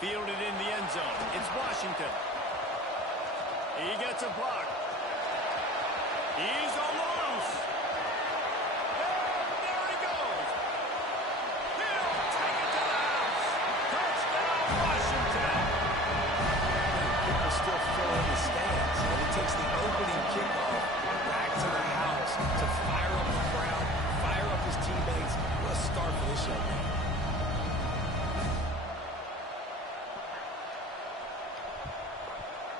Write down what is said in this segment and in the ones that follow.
Fielded in the end zone. It's Washington. He gets a block. He's on the loose. And there he goes. He'll take it to the house. Touchdown, Washington. People still fill in the stands, and it takes the opening kickoff back to the house to fire up the crowd, fire up his teammates. What a start for this young man.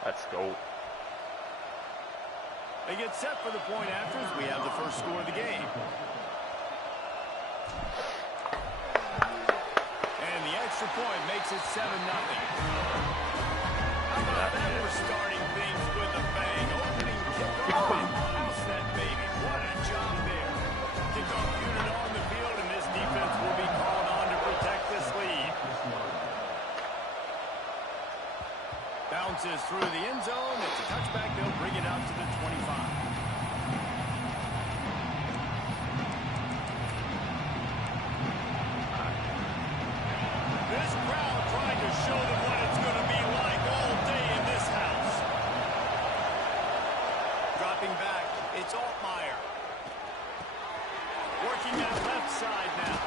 Let's go. They get set for the point after as we have the first score of the game. And the extra point makes it 7-0. How about that? We're starting things with a bang. Opening kickoff and house that baby. What a job there. Kickoff unit on the field, and this defense will be called on to protect this lead. Bounces through the end zone. It's a touchback. They'll bring it out to the 25. This crowd trying to show them what it's going to be like all day in this house. Dropping back, it's Altmaier. Working that left side now.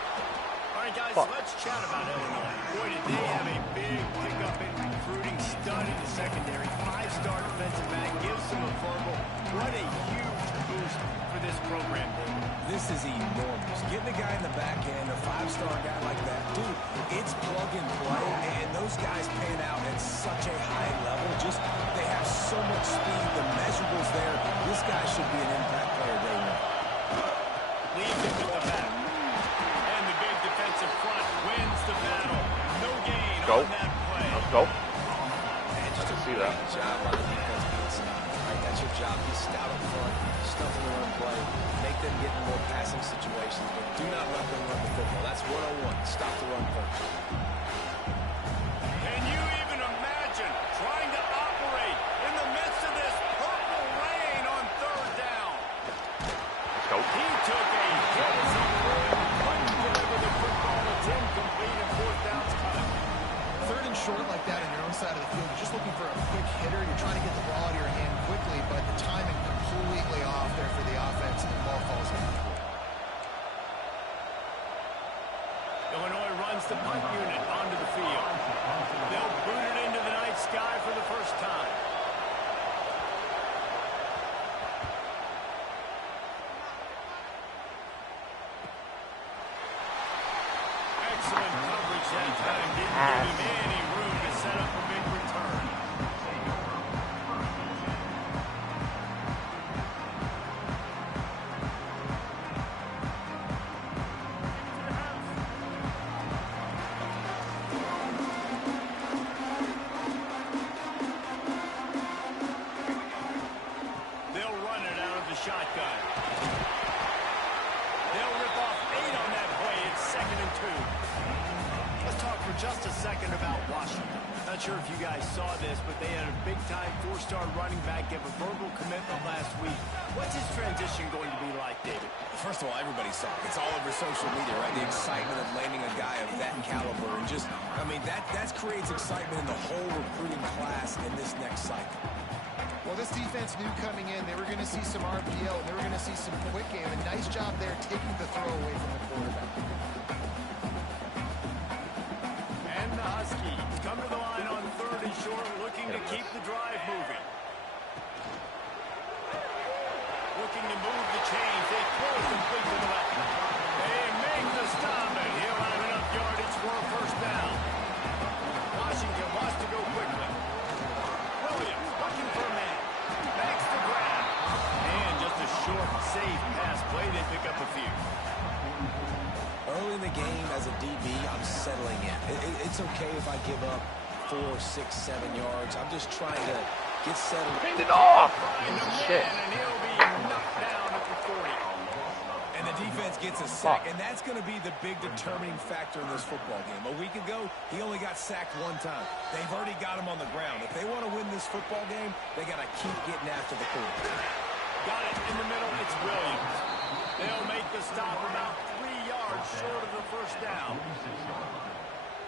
All right, guys, let's chat about Illinois. Boy, did they have a big pickup in recruiting, stud in the secondary, 5-star defensive back, gives them a verbal. What a huge boost for this program, David. This is enormous. Getting a guy in the back end, a 5-star guy like that, dude, it's plug and play, and those guys pan out at such a high level. Just, they have so much speed, the measurables there. This guy should be an impact player day one. Leads it with the back. And the big defensive front wins the battle. No gain on that play. Let's go. Man, just I see that. job on the defense being stout. Right, that's your job. Be stout up front, stuff in the run play, make them get in more passing situations, but do not let them run the football. That's 101. Stop the run first. Can you even imagine trying to operate in the midst of this purple rain on third down? Let's go. He took a hit as he couldn't deliver the football. It's incomplete and fourth down's cut. Third and short like that on your own side of the field, you're just looking for a quick hitter. You're trying to get the ball out of your hand quickly, but the timing completely off there for the offense, and the ball falls incomplete. Illinois runs the punt unit onto the field. They'll boot it into the night sky for the first time. Excellent coverage that time. Didn't give him any room to set up a big return. for just a second about Washington. Not sure if you guys saw this, but they had a big-time four-star running back give a verbal commitment last week. What's his transition going to be like, David? First of all, everybody saw it. It's all over social media, right? The excitement of landing a guy of that caliber. And just, I mean, that creates excitement in the whole recruiting class in this next cycle. Well, this defense knew coming in they were going to see some RPO, and they were going to see some quick game. A nice job there taking the throw away from the quarterback. And the Huskies come to the line on 3rd and short, looking to keep the drive moving. Looking to move the chains. They close complete to the left. They make the stop, and he'll have enough yardage for a first down. Washington wants to go quickly. Williams looking for a man. Makes the grab. And just a short, safe pass play. They pick up a few. Early in the game, as a DB, I'm settling in. It's okay if I give up 4, 6, 7 yards. I'm just trying to get settled. Hand it off! Shit. And he'll be knocked down at the 40. And the defense gets a sack, and that's going to be the big determining factor in this football game. A week ago, he only got sacked 1 time. They've already got him on the ground. If they want to win this football game, they got to keep getting after the quarterback. Got it in the middle. It's Williams. They'll make the stop about 3 yards short of the first down.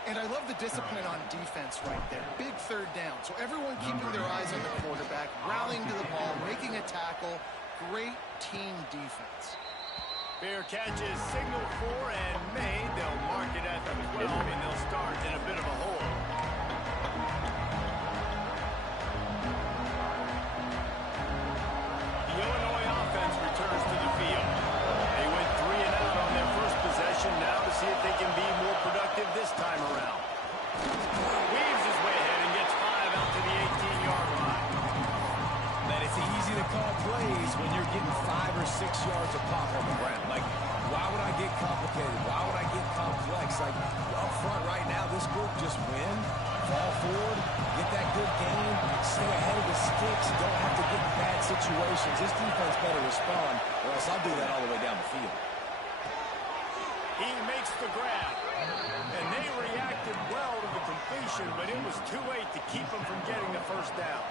And I love the discipline on defense right there. Big 3rd down. So everyone keeping their eyes on the quarterback, rallying to the ball, making a tackle. Great team defense. Fair catch is signaled for and made. They'll mark it at the 12, and they'll start in a bit of a hole. The Illinois offense returns to the field. They went 3 and out on their first possession. Now to see if they can be more productive this time around. Weaves his way ahead and gets 5 out to the 18-yard line. Man, it's easy to call plays when you're getting 5 or 6 yards of pop on the ground. Like, why would I get complicated? Why would I get complex? Like, up front right now, this group just win, fall forward, get that good game, stay ahead of the sticks, don't have to get in bad situations. This defense better respond, or else I'll do that all the way down the field. He makes the grab, and they reacted well to the completion, but it was too late to keep him from getting the first down.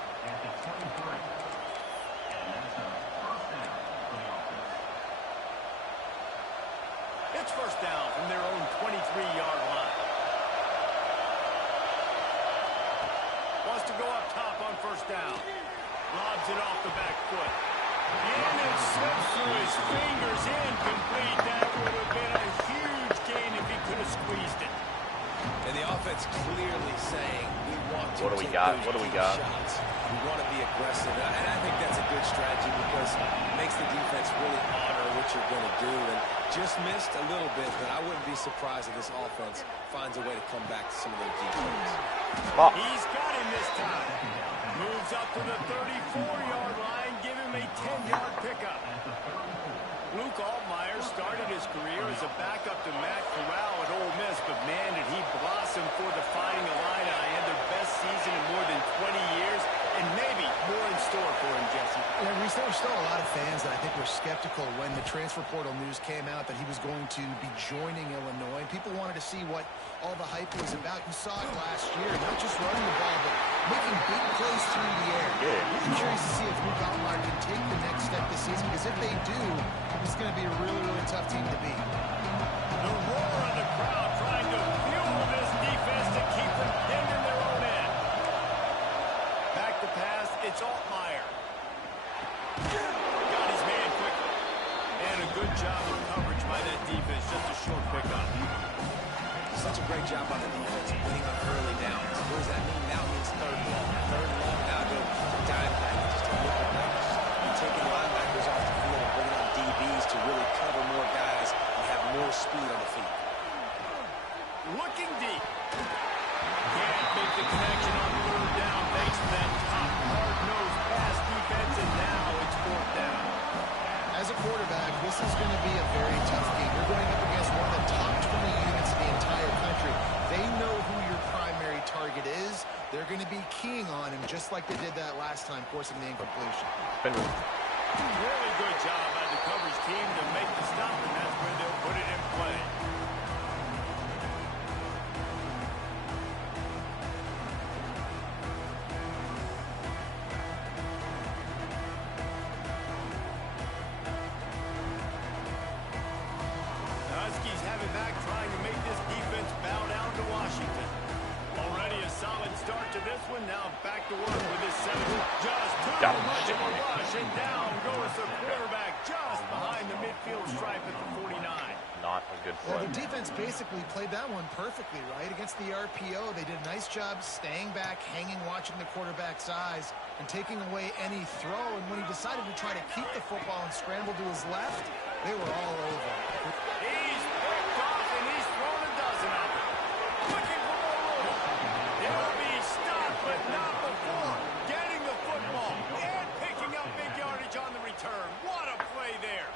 It's first down from their own 23-yard line. Wants to go up top on first down. Lobs it off the back foot. And it slips through his fingers, incomplete. That would have been a huge gain if he could have squeezed it. And the offense clearly saying, we want to take those deep shots. We want to be aggressive. And I think that's a good strategy because it makes the defense really honor what you're going to do. And just missed a little bit, but I wouldn't be surprised if this offense finds a way to come back to some of their defense. He's got him this time. Moves up to the 34-yard line. Give him a 10-yard pickup. Luke Altmaier started his career as a backup to Matt Corral at Ole Miss, but man, did he blossom for the Fighting Illini and their best season in more than 20 years, and maybe more in store for him, Jesse. Yeah, there were still a lot of fans that I think were skeptical when the transfer portal news came out that he was going to be joining Illinois. People wanted to see what all the hype was about. You saw it last year, not just running the ball, but making big plays through the air. Really curious to see if Luke Altmaier can take the next step this season, because if they do, it's going to be a really, really tough team to beat. The roar of the crowd trying to fuel this defense to keep them pinned in their own end. Back to pass, it's Altmaier. Got his man quickly. And a good job of coverage by that defense. Just a short pickup. Such a great job by the defense winning on early downs. What does that mean? Now it means 3rd and long. 3rd and long, now go dime packages to nickel packages. You're taking linebackers off the field and bringing on DBs to really cover more guys and have more speed on the feet. Looking deep. Can't make the connection on 3rd down thanks to that top hard-nosed pass defense, and now it's 4th down. As a quarterback, this is going to be a very tough game. You're going up against one of the top 20 units in the entire country. They know who your primary target is. They're going to be keying on him just like they did that last time, forcing the incompletion. Really good job by the coverage team to make the stop, and that's where they'll put it in play. himself back to work with his 7. Just too much of a rush, and down goes the quarterback just behind the midfield stripe at the 49. Not a good Well, play. the defense basically played that one perfectly, right? Against the RPO, they did a nice job staying back, hanging, watching the quarterback's eyes, and taking away any throw. And when he decided to try to keep the football and scramble to his left, they were all over. He's picked off, and he's thrown a dozen of them. Looking for more room. He'll be stopped, but not before getting the football and picking up big yardage on the return. What a play there.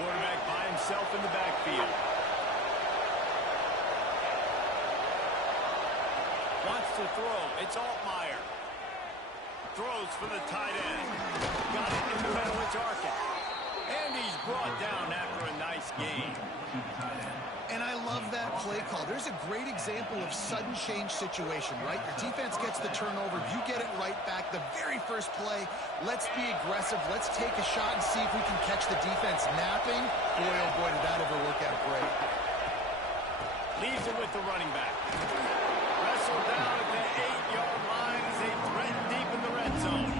Quarterback by himself in the backfield. Wants to throw. It's Altmaier. Throws for the tight end. Got it in the middle. It's Arkin. And he's brought down after a nice game. And I love that play call. There's a great example of sudden change situation, right? Your defense gets the turnover. You get it right back. The very first play, let's be aggressive. Let's take a shot and see if we can catch the defense napping. Boy, oh boy, did that ever work out great. Leaves it with the running back. Wrestled down at the 8-yard line as they threaten deep in the red zone.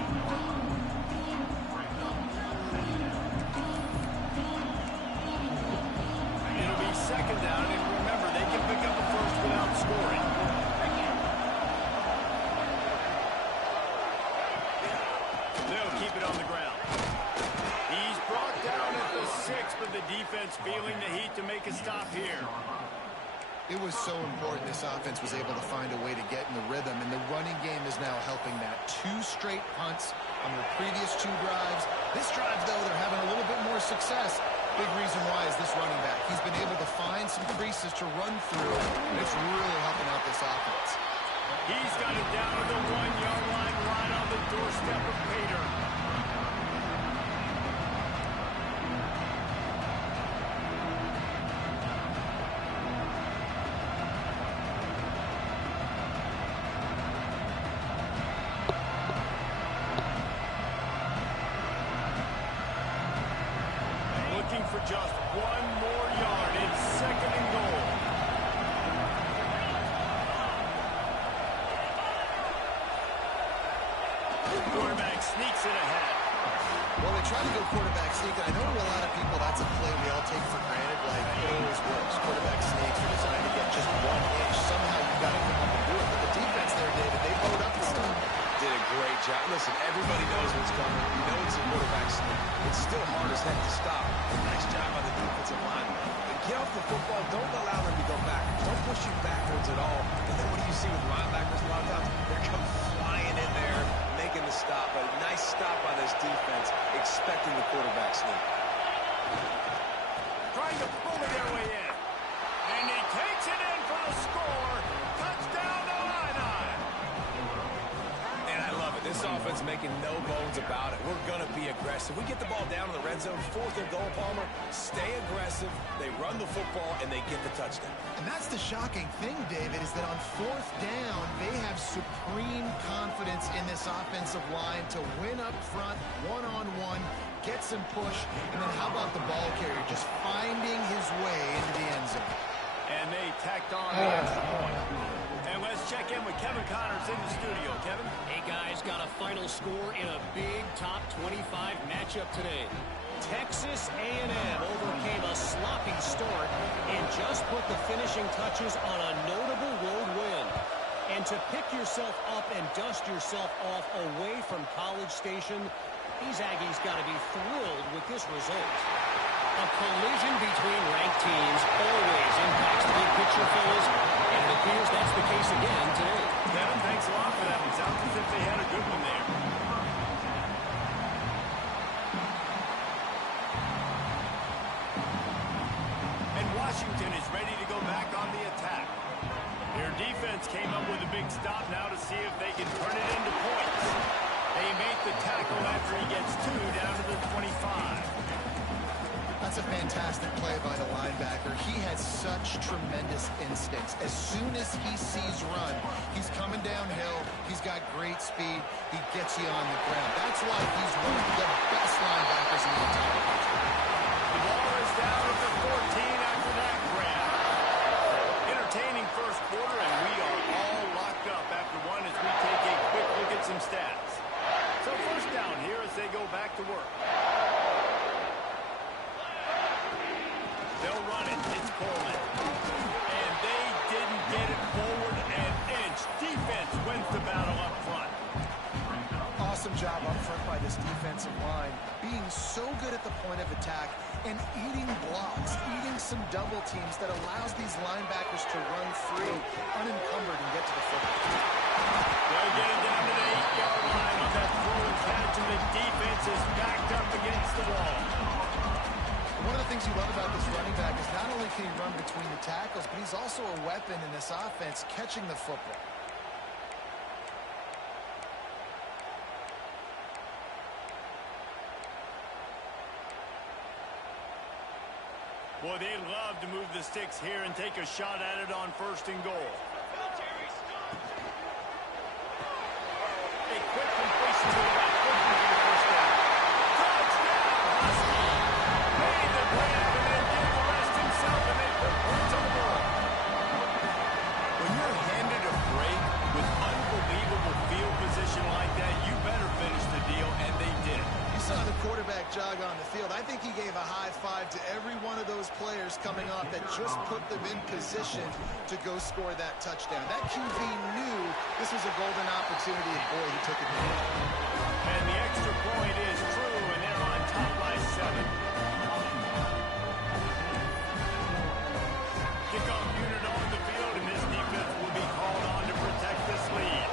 It'll be second down, and remember, they can pick up a first without scoring. They'll keep it on the ground. He's brought down at the 6, but the defense feeling the heat to make a stop here. It was so important this offense was able to find a way to get in the rhythm, and the running game is now helping that. 2 straight punts on their previous 2 drives. This drive, though, they're having a little bit more success. Big reason why is this running back. He's been able to find some creases to run through, and it's really helping out this offense. He's got it down to the 1-yard line right on the doorstep of Pater. Looking for just 1 more yard. It's second and goal. Quarterback sneaks it ahead. Well, they try to go quarterback sneak, and I know to a lot of people that's a play we all take for granted, like it always works. Quarterback sneaks are designed to get just 1 inch. Somehow you've got to come up and do it. But the defense there, David, they load up the stuff. Did a great job. Listen, everybody knows what's coming. You know it's a quarterback sneak. It's still hard as heck to stop. Nice job on the defensive line. But get off the football. Don't allow them to go back. Don't push you backwards at all. And then what do you see with linebackers a lot of times? They're come flying in there, making the stop. A nice stop by this defense, expecting the quarterback sneak. Trying to bully their way in. And he takes it in for the score. Touchdown to Illini. And I love it. This offense making no bones about it. We're going to be aggressive. We get the ball down in the red zone, 4th and goal, Palmer. Stay aggressive. They run the football, and they get the touchdown. And that's the shocking thing, David, is that on 4th down, they have supreme confidence in this offensive line to win up front, one-on-one, get some push, and then how about the ball carrier just finding his way into the end zone? And they tacked on the extra point. And let's check in with Kevin Connors in the studio. Kevin? Hey, guys, got a final score in a big top 25 matchup today. Texas A&M overcame a sloppy start and just put the finishing touches on a notable road win. And to pick yourself up and dust yourself off away from College Station, these Aggies got to be thrilled with this result. A collision between ranked teams always impacts the big picture, fellas, and it appears that's the case again today. Kevin, thanks a lot for that. It sounds as if they had a good one there. And Washington is ready to go back on the attack. Their defense came up with a big stop now to see if they can turn it into points. They make the tackle after he gets 2 down to the 25. That's a fantastic play by the linebacker. He had such tremendous instincts. As soon as he sees run, he's coming downhill. He's got great speed. He gets you on the ground. That's why he's one of the best linebackers in the entire country. The ball is down at the 14 after that grab. Entertaining first quarter, and we are all locked up after one as we take a quick look at some stats. So first down here as they go back to work. They'll run it. It's Coleman. And they didn't get it forward an inch. Defense wins the battle up front. Awesome job up front by this defensive line, being so good at the point of attack and eating blocks, eating some double teams that allows these linebackers to run free, unencumbered, and get to the football. They'll get it down to the 8-yard line on that throw and catch, and the defense is backed up against the wall. One of the things you love about this running back is not only can he run between the tackles, but he's also a weapon in this offense, catching the football. Boy, they'd love to move the sticks here and take a shot at it on first and goal. A quick completion to the right. Looking for the first down. Touchdown, Husky! Made the grab and then did the rest himself, and they put points on the board. When you're handed a break with unbelievable field position like that, you better finish the deal, and they did. You saw the quarterback jog on the field. I think he gave a high five to every one of those players coming off that just put them in position to go score that touchdown. That QB knew this was a golden opportunity, and boy, he took advantage. And the extra point is true, and they're on top by 7. Kickoff unit on the field, and this defense will be called on to protect this lead.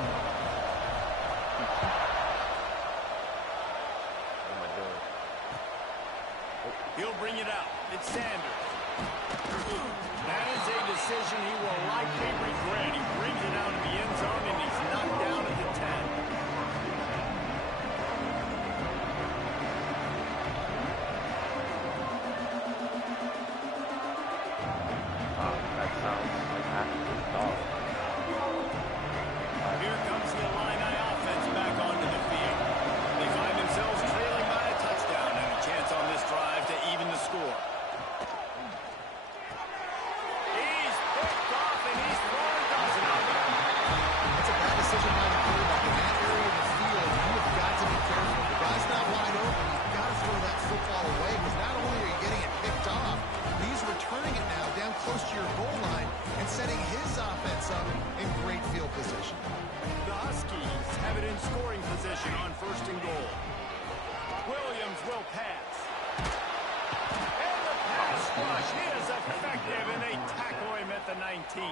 He'll bring it out. It's Sanders. That is a decision he will likely regret. He brings it out of the end zone, and he's knocked down at the 10. That sounds like actually dog. Here comes the Illini offense back onto the field. They find themselves trailing by a touchdown and a chance on this drive to even the score. He's picked off and he's thrown doesn't it? It's a bad decision by the quarterback. In that area of the field, you have got to be careful. The guy's not wide open. You've got to throw that football away, because not only are you getting it picked off, but he's returning it now down close to your goal line and setting his offense up in great field position. The Huskies have it in scoring position on first and goal. Williams will pass. And the pass rush is effective, and they tackle him at the 19.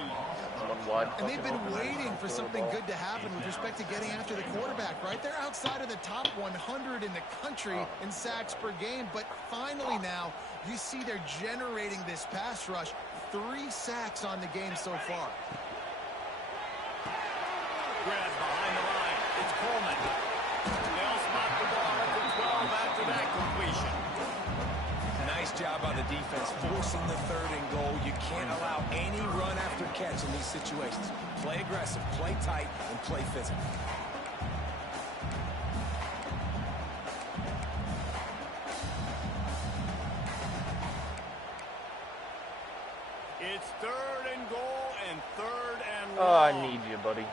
And they've been waiting for something good to happen with respect to getting after the quarterback, right? They're outside of the top 100 in the country in sacks per game, but finally now you see they're generating this pass rush. 3 sacks on the game so far. Grab behind the line. It's Coleman. They'll spot the ball at the 12 after that completion. Nice job by the defense forcing the 3rd and goal. You can't allow any run after catch in these situations. Play aggressive, play tight, and play physical. It's 3rd and goal and 3rd and long. Oh, I need you, buddy.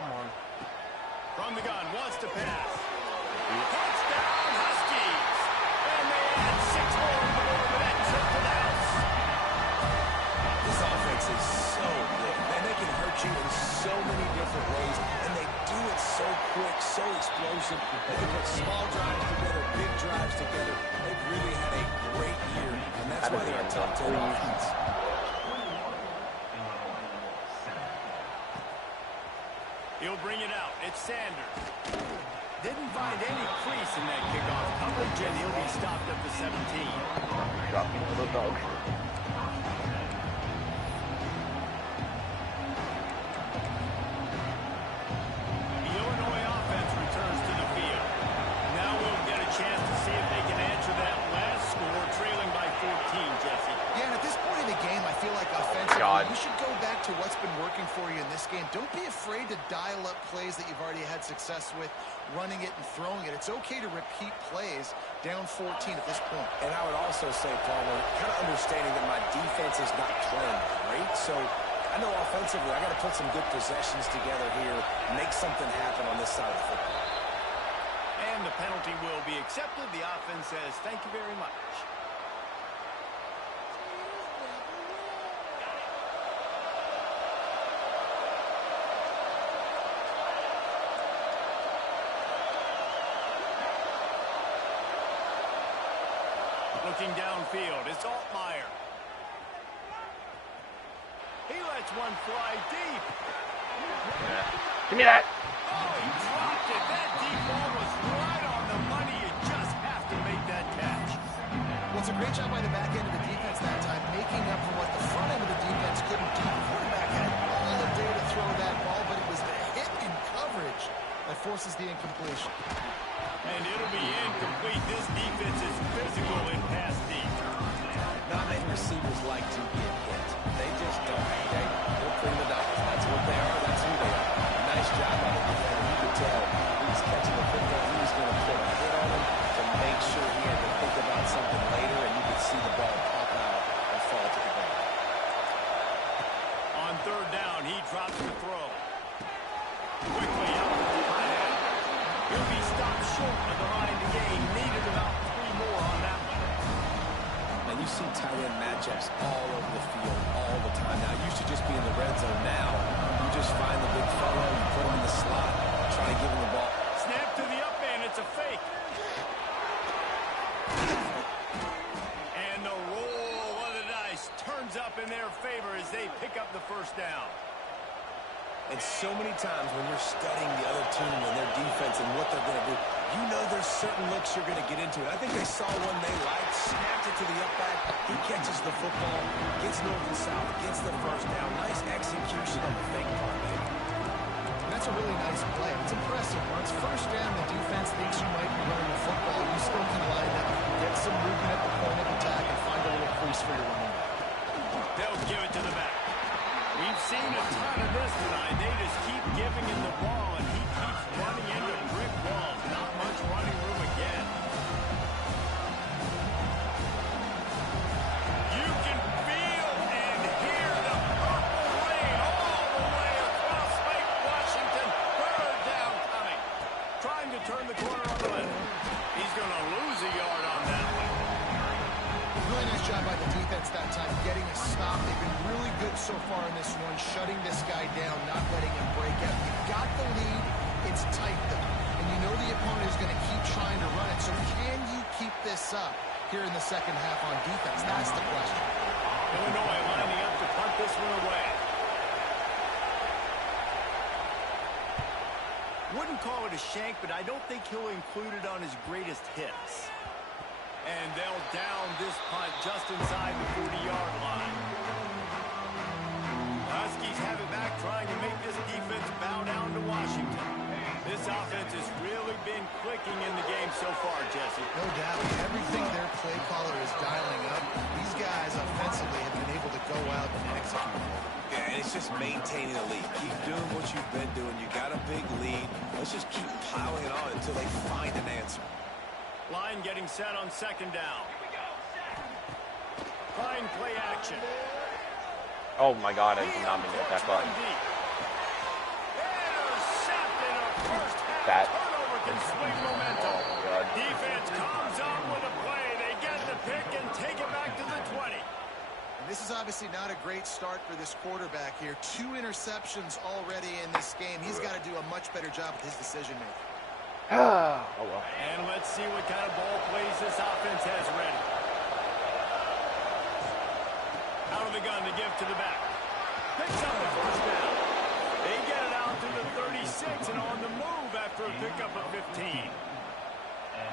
Come on. From the gun, wants to pass. Touchdown, Huskies! And they add 6 more to the board with that triple downs. This offense is so good. Man, they can hurt you in so many different ways, and they do it so quick, so explosive. They can put small drives together, big drives together. They've really had a great year, and that's why they're a top 10 offense. He'll bring it out. It's Sanders. Didn't find any crease in that kickoff coverage, and he'll be stopped at the 17. Dropping the little dog. The Illinois offense returns to the field. Now we'll get a chance to see if they can answer that last score, trailing by 14, Jesse. Yeah, and at this point in the game, I feel like God. You should go back to what's been working for you in this game. Don't be afraid to dial up plays that you've already had success with, running it and throwing it. It's okay to repeat plays down 14 at this point. And I would also say, Palmer, kind of understanding that my defense is not playing great, so I know offensively I got to put some good possessions together here, make something happen on this side of the football. And the penalty will be accepted. The offense says, thank you very much. Looking downfield, it's Altmaier. He lets one fly deep. Yeah. Give me that. Oh, he dropped it. That deep ball was right on the money. You just have to make that catch. Well, it's a great job by the back end of the defense that time, making up for what the front end of the defense couldn't do. The quarterback had all the day to throw that ball, but it was the hit in coverage that forces the incompletion. And it'll be incomplete. This defense is physical in pass deep. Not many receivers like to get hit. They just don't. They're prima donnas. That's what they are. That's who they are. Nice job by the defender. You could tell he was catching the football. He was going to put a hit on him to make sure he had to think about something later, and you could see the ball pop out and fall to the ground. On third down, he drops the throw. Quickly out to the tight end. He'll be stopped short of the line to gain. Needed about 3 more on that one. And you see tight end matchups all over the field all the time. Now, it used to just be in the red zone. Now, you just find the big fellow, you put him in the slot, try to give him the ball. Snap to the up man. It's a fake. And the roll of the dice turns up in their favor as they pick up the first down. And so many times when you're studying the other team and their defense and what they're going to do, you know there's certain looks you're going to get into. And I think they saw one they liked, snapped it to the up back. He catches the football, gets north and south, gets the first down. Nice execution on the fake part, man. And that's a really nice play. It's impressive. Once first down, the defense thinks you might be running the football. You still can line up, get some movement at the point of attack, and find a little crease for your running back. They'll give it to the back. We've seen a ton of this tonight. They just keep giving him the ball, and he keeps running into brick walls. Not much running room again. You can feel and hear the purple rain all the way across Lake Washington. Third down coming. Trying to turn the corner on the left. He's going to lose a yard on that one. Really nice job by the defense that time, getting a stop. They've been really good so far in this one, shutting this guy down, not letting him break out. You've got the lead. It's tight, though. And you know the opponent is going to keep trying to run it. So can you keep this up here in the second half on defense? That's the question. Illinois lining up to punt this one away. Wouldn't call it a shank, but I don't think he'll include it on his greatest hits. And they'll down this punt just inside the 40-yard line. Huskies have it back, trying to make this defense bow down to Washington. This offense has really been clicking in the game so far, Jesse. No doubt. Everything their play caller is dialing up, these guys offensively have been able to go out and execute. Yeah, and it's just maintaining the lead. Keep doing what you've been doing. You got a big lead. Let's just keep plowing it on until they find an answer. Line getting set on second down. Fine play action. Oh my God, I did not mean to hit that button. Intercepted a first half That. turnover can swing momentum. Oh my God. Defense comes up with a play. They get the pick and take it back to the 20. And this is obviously not a great start for this quarterback here. 2 interceptions already in this game. He's got to do a much better job with his decision-making. Oh well. And let's see what kind of ball plays this offense has ready. Out of the gun to give to the back. Picks up the first down. They get it out to the 36 and on the move after a pickup of 15.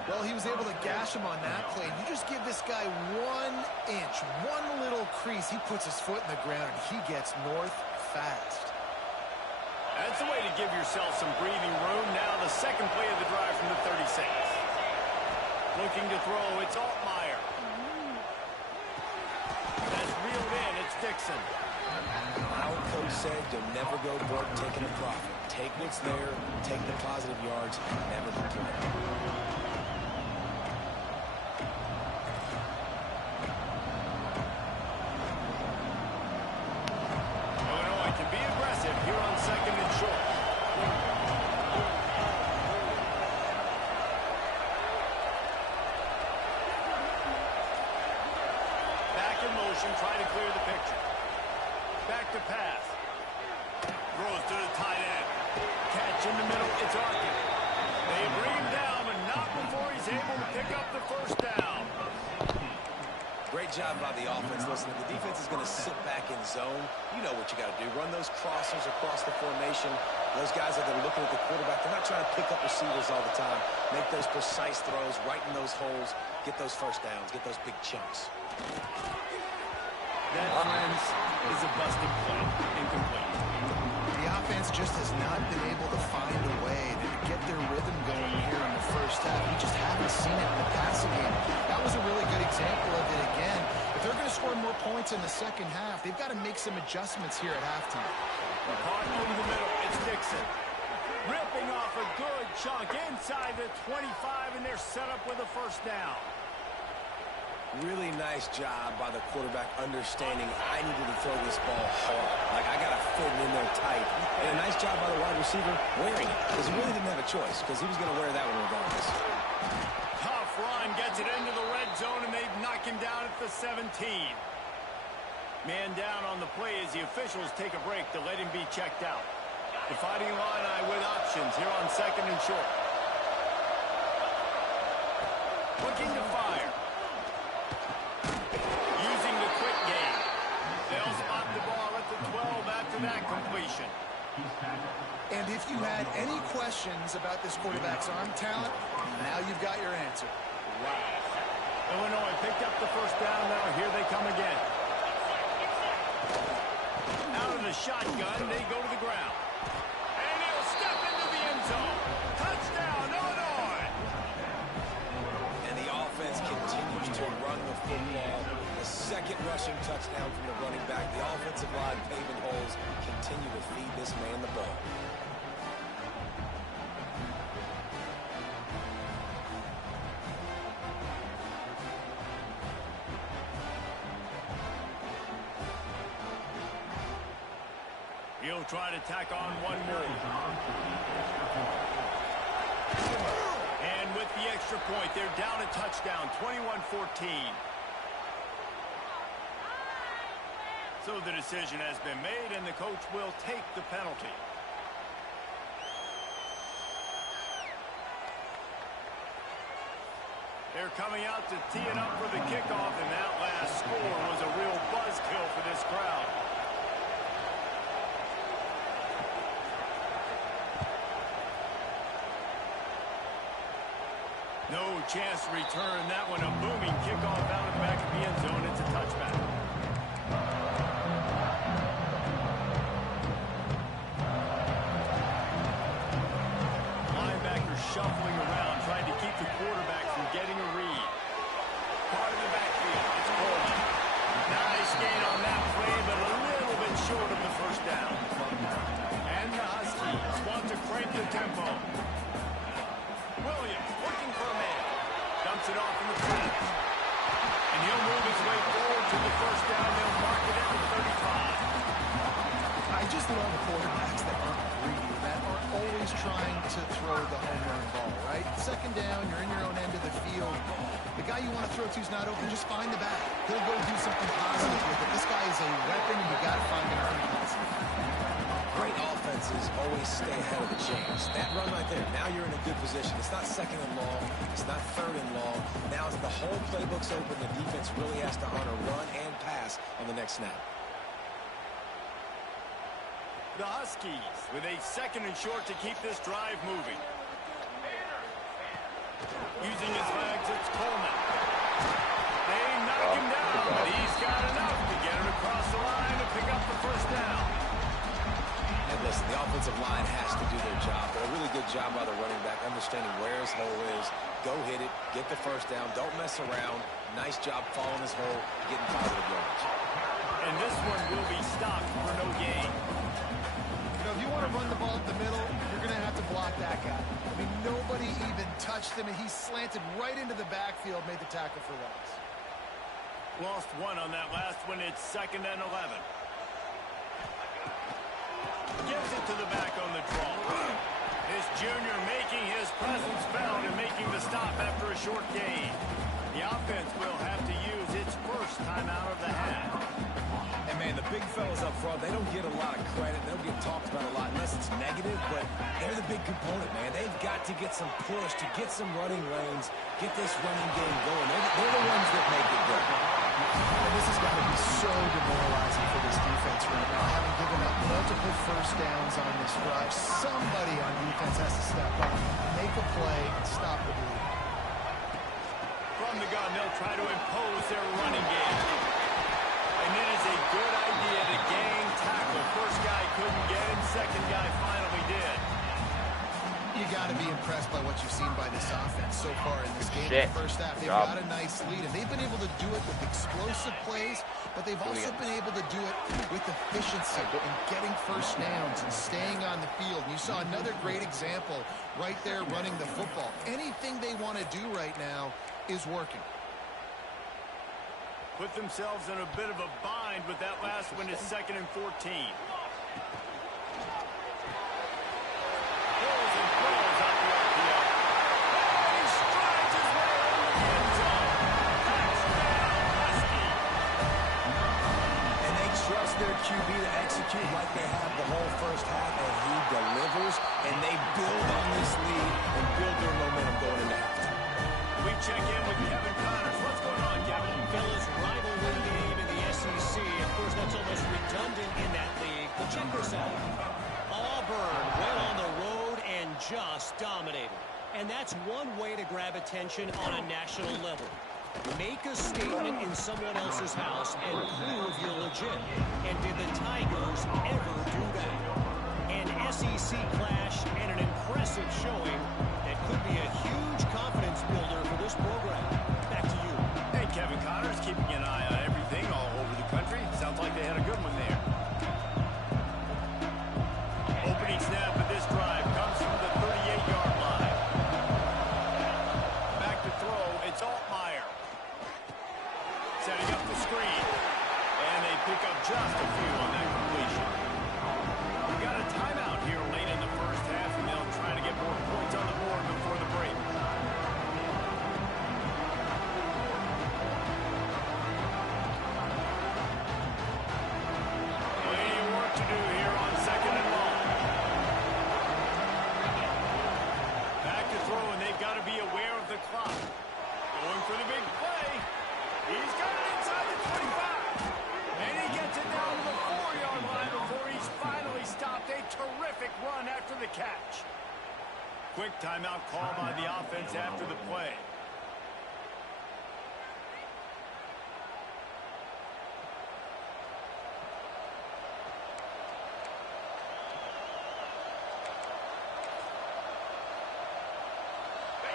Well, he was able to gash him on that play. You just give this guy 1 inch, one little crease. He puts his foot in the ground, and he gets north fast. That's the way to give yourself some breathing room. Now the second play of the drive from the 36. Looking to throw, it's Altmaier. That's reeled in, it's Dixon. said, you'll never go broke taking a profit. Take what's there, take the positive yards, never complain. Illinois can be aggressive here on 2nd and short. Back in motion, try to clear the picture. Back to pass. Throws to the tight end. Catch in the middle, it's Arkin. They bring him down, but not before he's able to pick up the first down. Great job by the offense. Listen, if the defense is going to sit back in zone, you know what you got to do. Run those crossers across the formation. Those guys that are looking at the quarterback, they're not trying to pick up receivers all the time. Make those precise throws, right in those holes, get those first downs, get those big chunks. That, friends, is a busted play. Incomplete. The offense just has not been able to find a way to get their rhythm going here in the first half. We just haven't seen it in the passing game. That was a really good example of it again. If they're going to score more points in the second half, they've got to make some adjustments here at halftime. Caught over the middle. It's Dixon. Ripping off a good chunk inside the 25, and they're set up with a first down. Really nice job by the quarterback understanding I needed to throw this ball hard. Like, I got to fit it in there tight. And a nice job by the wide receiver wearing it, because he really didn't have a choice, because he was going to wear that one regardless. Tough run, gets it into the red zone, and they knock him down at the 17. Man down on the play as the officials take a break to let him be checked out. The Fighting Illini with options here on 2nd and short. Looking to fire. Using the quick game. They'll spot the ball at the 12 after that completion. And if you had any questions about this quarterback's arm talent, now you've got your answer. Wow. Illinois picked up the first down. Now here they come again. Out of the shotgun, they go to the ground. And he'll step into the end zone. Touchdown, Illinois! And the offense continues to run the football. The second rushing touchdown from the running back. The offensive line paving holes continue to feed this man the ball. He'll try to tack on one more. And with the extra point, they're down a touchdown, 21-14. So the decision has been made, and the coach will take the penalty. They're coming out to tee it up for the kickoff, and that last score was a real buzzkill for this crowd. No chance to return that one. A booming kickoff out of the back of the end zone. It's a touchback. Linebacker shuffling around, trying to keep the quarterback from getting a read. Part of the backfield. It's Coleman. Nice gain on that play, but a little bit short of the first down. And the Huskies want to crank the tempo. Williams looking for a man. Dumps it off in the flat. And he'll move his way forward to the first down. They'll mark it at the 35. I just love quarterbacks that aren't greedy, that aren't always trying to throw the home run ball, right? Second down, you're in your own end of the field. The guy you want to throw to is not open, just find the back. He'll go do something positive with it. This guy is a weapon, and you got to find anything positive. Great offenses always stay ahead of the chains. That run right there, now you're in a good position. It's not second and long. It's not third and long. Now as the whole playbook's open, the defense really has to honor run and pass on the next snap. The Huskies with a 2nd and short to keep this drive moving. Using his legs, it's Coleman. They knock him down, but he's got enough to get him across the line to pick up the first down. And listen, the offensive line has to do their job, but a really good job by the running back, understanding where his hole is. Go hit it, get the first down, don't mess around. Nice job following his hole, getting positive yards. And this one will be stopped for no gain. him, and he slanted right into the backfield, made the tackle for loss. Lost one on that last one. It's 2nd and 11. Gives it to the back on the draw. His junior making his presence felt and making the stop after a short gain. The offense will have to use its first timeout of the half. And, man, the big fellas up front, they don't get a lot of credit. They don't get talked about a lot unless it's negative, but they're the big component, man. They've got to get some push, to get some running lanes, get this running game going. They're the ones that make it go. And this has got to be so demoralizing for this defense right now, having given up multiple first downs on this drive. Somebody on defense has to step up, make a play, and stop the bleed. From the gun, they'll try to impose their running game. And it is a good idea to gang tackle. First guy couldn't get him, second guy finally did. You got to be impressed by what you've seen by this offense so far in this game. Shit. In the first half, they've got a nice lead, and they've been able to do it with explosive plays, but they've also been able to do it with efficiency and getting first downs and staying on the field. And you saw another great example right there running the football. Anything they want to do right now is working. Put themselves in a bit of a bind with that last one is 2nd and 14. Pulls and throws out the RPO. And he strides his way into the end zone. Touchdown, Husky. And they trust their QB to execute like they have the whole first half, and he delivers, and they build on this lead and build their momentum going into halftime. We check in with Kevin Connors. What's going on, Kevin? Fellas, rivalry game in the SEC. Of course, that's almost redundant in that league. But check this out. Auburn went on the road and just dominated. And that's one way to grab attention on a national level. Make a statement in someone else's house and prove you're legit. And did the Tigers ever do that? An SEC clash and an impressive showing that could be a huge confidence builder for this program. Back to you. Hey, Kevin Connors, keeping an eye on everything all over the country. Sounds like they had a good one there. Opening snap of this drive comes from the 38-yard line. Back to throw, it's Altmaier. Setting up the screen. And they pick up just a few on that completion. We've got a timeout here late in the first half, and they'll try to get more points on the board before the break. Plenty of work to do here on 2nd and long. Back to throw, and they've got to be aware of the clock. Going for the big play. He's got it inside the 25. And he gets it down to the 4-yard line before he's finally stopped. A terrific run after the catch. Quick timeout call by the offense after the play.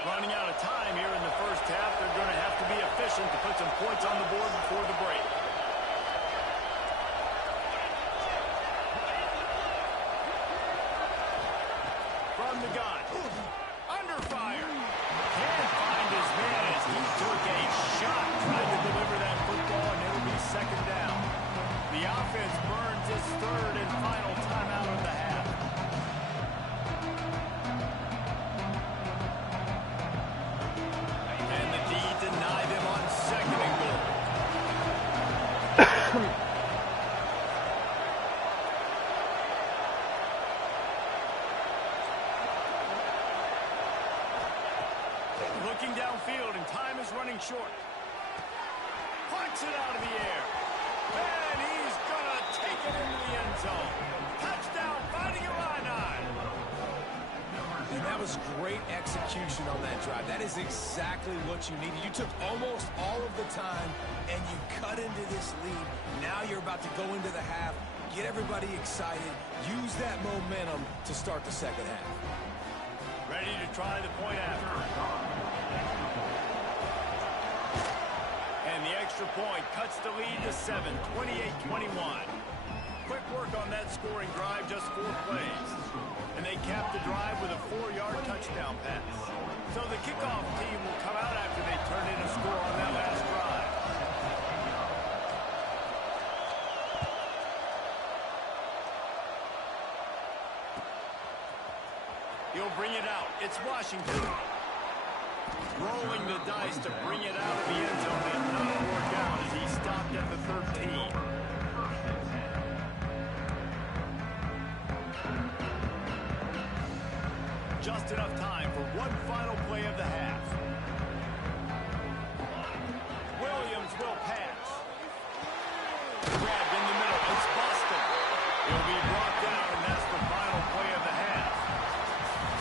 Running out of time here in the first half. They're going to have to be efficient to put some points on the board before the break. From the gun. Under fire. Can't find his man as he took a shot. Tried to deliver that football, and it'll be 2nd down. The offense burns its 3rd and final timeout of the half. And the D deny them on 2nd and goal. Looking downfield, and time is running short. Punts it out of the air. And he's going to take it into the end zone. Touchdown, Fighting Illini. And that was great execution on that drive. That is exactly what you needed. You took almost all of the time, and you cut into this lead. Now you're about to go into the half, get everybody excited, use that momentum to start the second half. Ready to try the point after. And the extra point cuts the lead to 7, 28-21. Quick work on that scoring drive, just 4 plays. And they capped the drive with a 4-yard touchdown pass. So the kickoff team will come out after they turn in a score on that last drive. He'll bring it out. It's Washington. Rolling the dice to bring it out of the end zone and not work out as he stopped at the 13. Just enough time for one final play of the half. Williams will pass. Grabbed in the middle. It's Boston. He'll be brought down, and that's the final play of the half.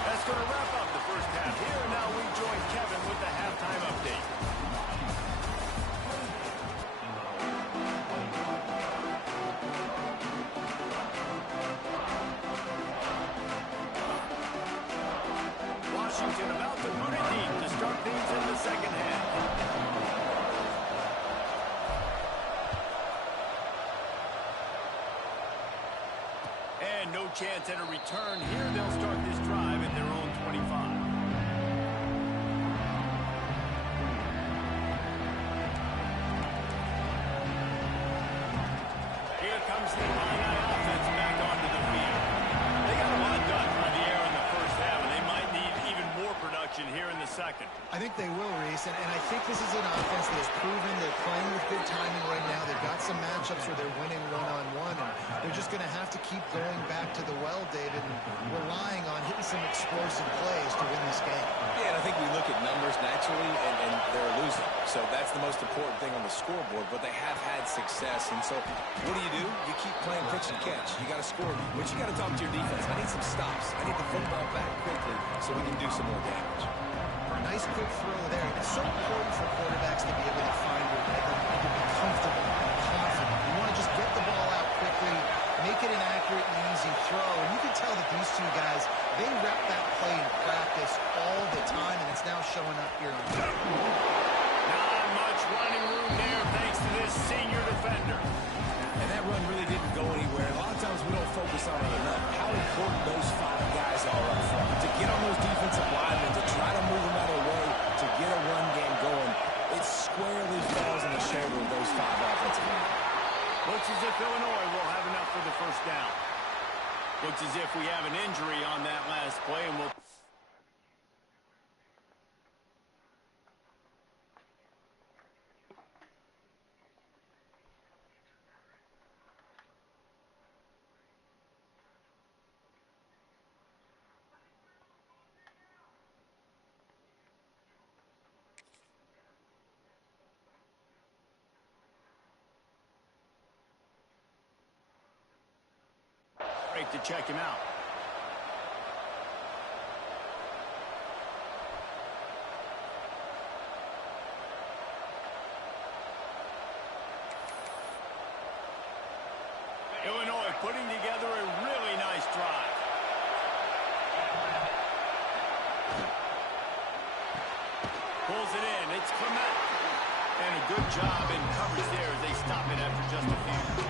That's going to wrap up the first half here. And now we join Kevin with the halftime update. Washington about to put it deep to start things in the second half. And no chance at a return here. They'll start this drive at their own 25. Here comes the Illini offense back onto the field. They got a lot done by the air in the first half, and they might need even more production here in the second. I think they will, Reese, and I think this is an offense that has proven they're playing with good timing right now. They've got some matchups where they're winning one-on-one, and they're just going to have to keep going back to the well, David, and relying on hitting some explosive plays to win this game. Yeah, and I think we look at numbers naturally, and they're losing. So that's the most important thing on the scoreboard, but they have had success. And so what do? You keep playing pitch and catch. You got to score, but you got to talk to your defense. I need some stops. I need the football back quickly so we can do some more damage. Nice quick throw there. It's so important for quarterbacks to be able to find your rhythm and to be comfortable and confident. You want to just get the ball out quickly, make it an accurate and easy throw. And you can tell that these two guys, they rep that play in practice all the time, and it's now showing up here on tape. Not much running room there thanks to this senior defender. And that run really didn't go anywhere. A lot of times we don't focus on it enough. How important those five guys are up front. To get on those defensive linemen, to try to move them out of the way, to get a run game going, it squarely falls in the shoulder of those five offensive linemen. Looks as if Illinois will have enough for the first down. Looks as if we have an injury on that last play, and we'll... to check him out. Illinois putting together a really nice drive. Pulls it in. It's Clement. And a good job in coverage there as they stop it after just a few.